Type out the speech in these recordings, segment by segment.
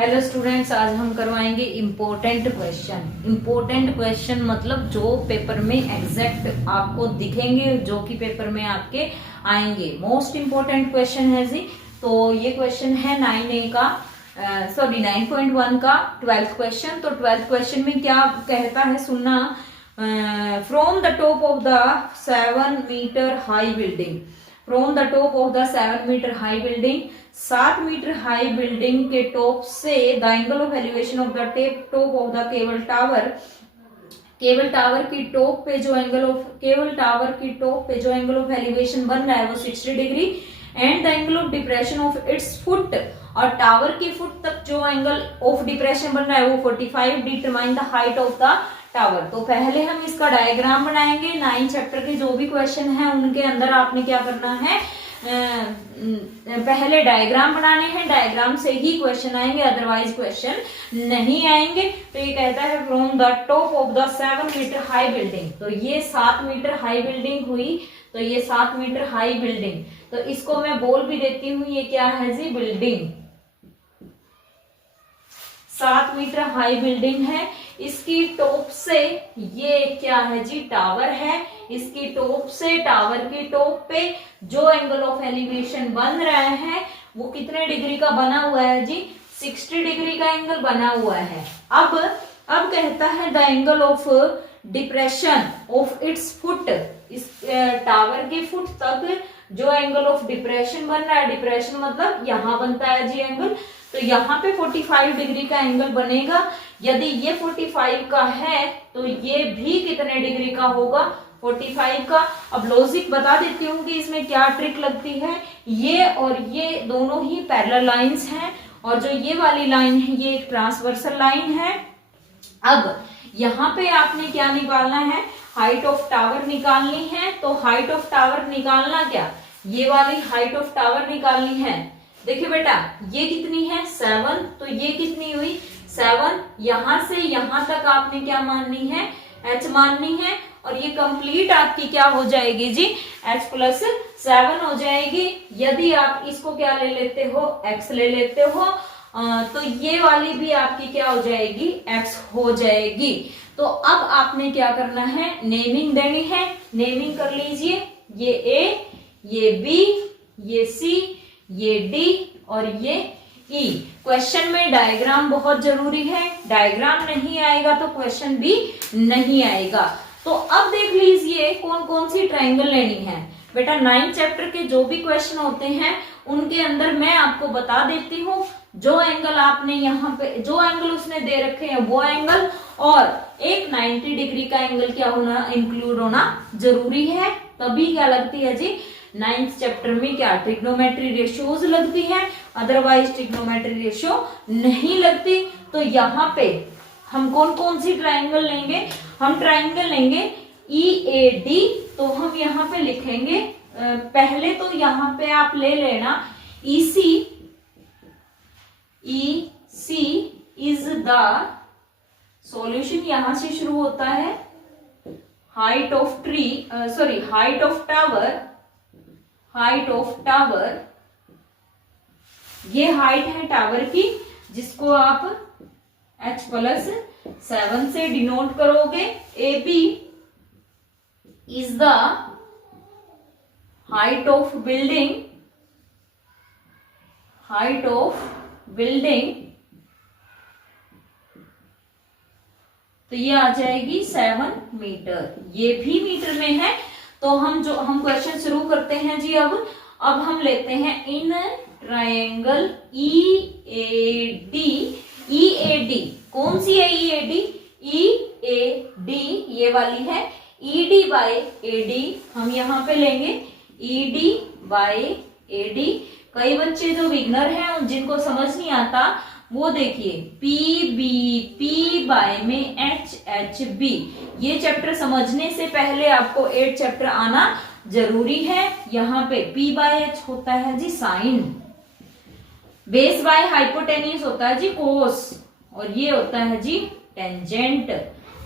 Hello students, आज हम करवाएंगे इम्पोर्टेंट क्वेश्चन। इम्पोर्टेंट क्वेश्चन मतलब जो पेपर में एग्जैक्ट आपको दिखेंगे, जो कि पेपर में आपके आएंगे। मोस्ट इम्पोर्टेंट क्वेश्चन है जी। तो ये क्वेश्चन है 9A का 9.1 का 12th क्वेश्चन। तो 12th क्वेश्चन में क्या कहता है सुनना। From the top of the 7 metre high building, from the top of the 7 metre high building, 7 metre high building के टॉप से the angle of elevation of the top of the cable tower, cable tower की top पे जो angle of cable tower की top पे जो angle of elevation बन रहा है वो 60 degree and the angle of depression of its foot, और टावर की फुट तक जो एंगल ऑफ डिप्रेशन बन रहा है वो 45 determine the height of the tower. तो पहले हम इसका डायग्राम बनाएंगे। 9 चैप्टर के जो भी क्वेश्चन है उनके अंदर आपने क्या करना है, पहले डायग्राम बनाने हैं, डायग्राम से ही क्वेश्चन आएंगे, अदरवाइज क्वेश्चन नहीं आएंगे। तो ये कहता है from the top of the 7 metre high building, तो ये 7 मीटर हाई बिल्डिंग हुई। तो ये 7 मीटर हाई बिल्डिंग, तो इसको मैं बोल भी देती हूँ, ये क्या है जी, बिल्डिंग। 7 मीटर हाई बिल्डिंग है। इसकी टॉप से ये क्या है जी, टावर है। इसकी टॉप से टावर की टॉप पे जो एंगल ऑफ एलिवेशन बन रहा है वो कितने डिग्री का बना हुआ है जी, 60 डिग्री का एंगल बना हुआ है। अब कहता है the angle of depression of its foot, इस टावर की फुट तक जो एंगल ऑफ डिप्रेशन बन रहा है, डिप्रेशन मतलब यहां बनता है जी एंगल, तो यहाँ पे 45 डिग्री का एंगल बनेगा। यदि ये 45 का है तो ये भी कितने डिग्री का होगा, 45 का। अब लॉजिक बता देती हूँ कि इसमें क्या ट्रिक लगती है। ये और ये दोनों ही पैरेलल लाइंस हैं, और जो ये वाली लाइन है ये एक ट्रांसवर्सल लाइन है। अब यहाँ पे आपने क्या निकालना है, हाइट ऑफ टावर निकालनी है। तो हाइट ऑफ टावर निकालना क्या, ये वाली हाइट ऑफ टावर निकालनी है। देखिए बेटा, ये कितनी है 7, तो ये कितनी हुई 7। यहां से यहां तक आपने क्या माननी है, h माननी है, और ये कंप्लीट आपकी क्या हो जाएगी जी, h+7 हो जाएगी। यदि आप इसको क्या ले लेते हो, x ले लेते हो, तो ये वाली भी आपकी क्या हो जाएगी, x हो जाएगी। तो अब आपने क्या करना है, नेमिंग देनी है। नेमिंग कर लीजिए, ये a, ये b, ये c, ये D और ये E। क्वेश्चन में डायग्राम बहुत जरूरी है, डायग्राम नहीं आएगा तो क्वेश्चन भी नहीं आएगा। तो अब देख लीजिए कौन कौन सी ट्रायंगल लेनी है। बेटा 9 चैप्टर के जो भी क्वेश्चन होते हैं उनके अंदर मैं आपको बता देती हूँ, जो एंगल आपने यहाँ पे, जो एंगल उसने दे रखे हैं वो एंगल, और एक 90 डिग्री का एंगल क्या होना, इंक्लूड होना जरूरी है। तभी क्या लगती है जी 9th चैप्टर में क्या, ट्रिग्नोमेट्री रेशियोज लगती है, अदरवाइज ट्रिग्नोमेट्री रेशियो नहीं लगती। तो यहाँ पे हम कौन कौन सी ट्रायंगल लेंगे, हम ट्रायंगल लेंगे EAD। तो हम यहाँ पे लिखेंगे, पहले तो यहाँ पे आप ले लेना EC इज द सॉल्यूशन, यहां से शुरू होता है, height of height of tower, height of tower, ये हाइट है टावर की, जिसको आप h+7 से डिनोट करोगे। AB is the height of building, height of building, तो ये आ जाएगी 7 मीटर, ये भी मीटर में है। तो हम क्वेश्चन शुरू करते हैं जी। अब हम लेते हैं इन ट्रायंगल EAD। EAD कौन सी है, EAD ये वाली है। ED/AD हम यहाँ पे लेंगे, ED/AD। कई बच्चे जो बिगनर हैं जिनको समझ नहीं आता वो देखिए PB बाय में HB। ये चैप्टर समझने से पहले आपको 8 चैप्टर आना जरूरी है। यहाँ पे P/H होता है जी साइन, बेस बाय हाइपोटेन्यूज होता है जी कोस, और ये होता है जी टेंजेंट।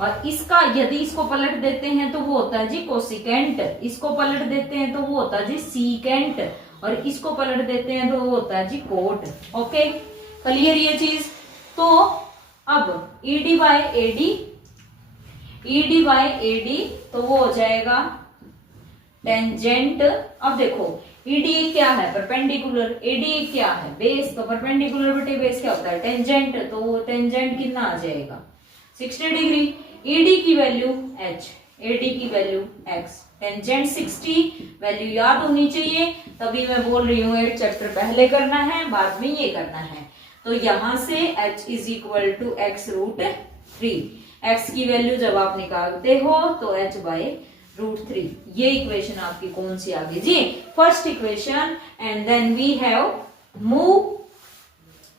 और इसका यदि इसको पलट देते हैं तो वो होता है जी कोसिकेंट, इसको पलट देते हैं तो वो होता है जी सीकेंट, और इसको पलट देते हैं तो वो होता है जी कोट। ओके, क्लियर ये चीज। तो अब ईडी बाय एडी तो वो हो जाएगा टेंजेंट। अब देखो ईडी क्या है, परपेंडिकुलर, एडी क्या है, बेस, तो परपेंडिकुलर बटे बेस क्या होता है, टेंजेंट, तो वो टेंजेंट कितना आ जाएगा 60 डिग्री। ईडी की वैल्यू h, एडी की वैल्यू x, टेंजेंट 60, वैल्यू याद होनी चाहिए, तभी मैं बोल रही हूँ एक चैप्टर पहले करना है, बाद में ये करना है। तो यहां से h is equal to x root 3, x की वैल्यू जब आप निकालते हो तो h बाय रूट 3, ये इक्वेशन आपकी कौन सी आ गई जी, first equation. And then we have move,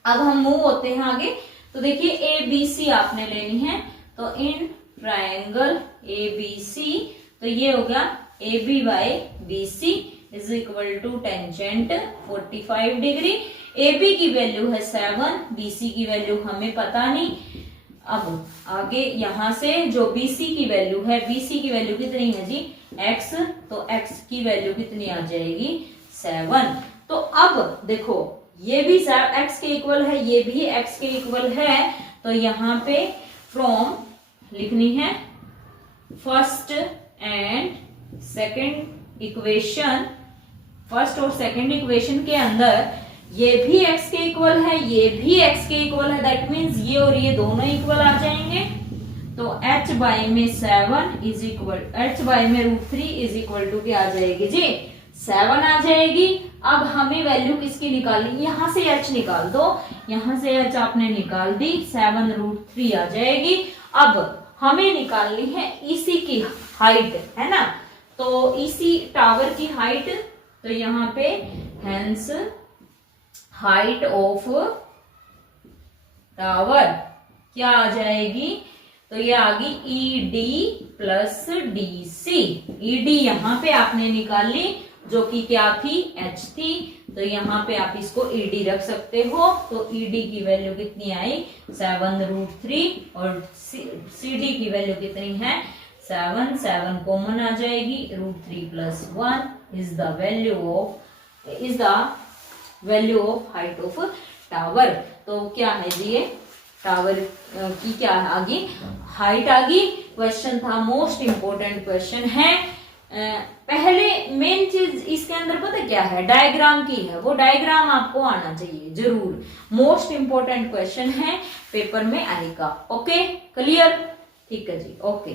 अब हम मूव होते हैं आगे। तो देखिए ए बी सी आपने लेनी है, तो in triangle A B C, तो ये हो गया A B by B C is equal to tangent 45 degree. A B की वैल्यू है 7, बी सी की वैल्यू हमें पता नहीं। अब आगे यहां से जो BC की वैल्यू है, BC की वैल्यू कितनी है जी x, तो x की वैल्यू कितनी आ जाएगी 7। तो अब देखो ये भी x के इक्वल है, ये भी x के इक्वल है, तो यहाँ पे फ्रॉम लिखनी है first and second equation, first और सेकंड इक्वेशन के अंदर ये भी x के इक्वल है, ये भी x के इक्वल है, दैट मीन्स ये और ये दोनों इक्वल आ जाएंगे। तो h बाई में 7 इज इक्वल, h बाई में रूट 3 इज इक्वल टू क्या आ जाएगी जी 7 आ जाएगी। अब हमें वैल्यू किसकी निकालनी, यहां से h निकाल दो, यहां से h आपने निकाल दी, 7 रूट 3 आ जाएगी। अब हमें निकालनी है इसी की हाइट, है ना, तो इसी टावर की हाइट, तो यहाँ पे हेंस हाइट ऑफ टावर क्या आ जाएगी, तो ये आ गई ED प्लस DC। ED यहाँ पे आपने निकाली जो कि क्या थी H थी, तो यहाँ पे आप इसको ED रख सकते हो, तो ED की वैल्यू कितनी आई 7 रूट 3 और CD की वैल्यू कितनी है 7, 7 कॉमन आ जाएगी, root 3 plus 1 is the value of height of tower. तो क्या है जी ये टावर की क्या आ गई हाइट आ गई। क्वेश्चन था मोस्ट इंपोर्टेंट क्वेश्चन है। पहले मेन चीज इसके अंदर पता क्या है, डायग्राम की है, वो डायग्राम आपको आना चाहिए जरूर, मोस्ट इंपोर्टेंट क्वेश्चन है, पेपर में आएगा। ओके क्लियर, ठीक है जी, ओके।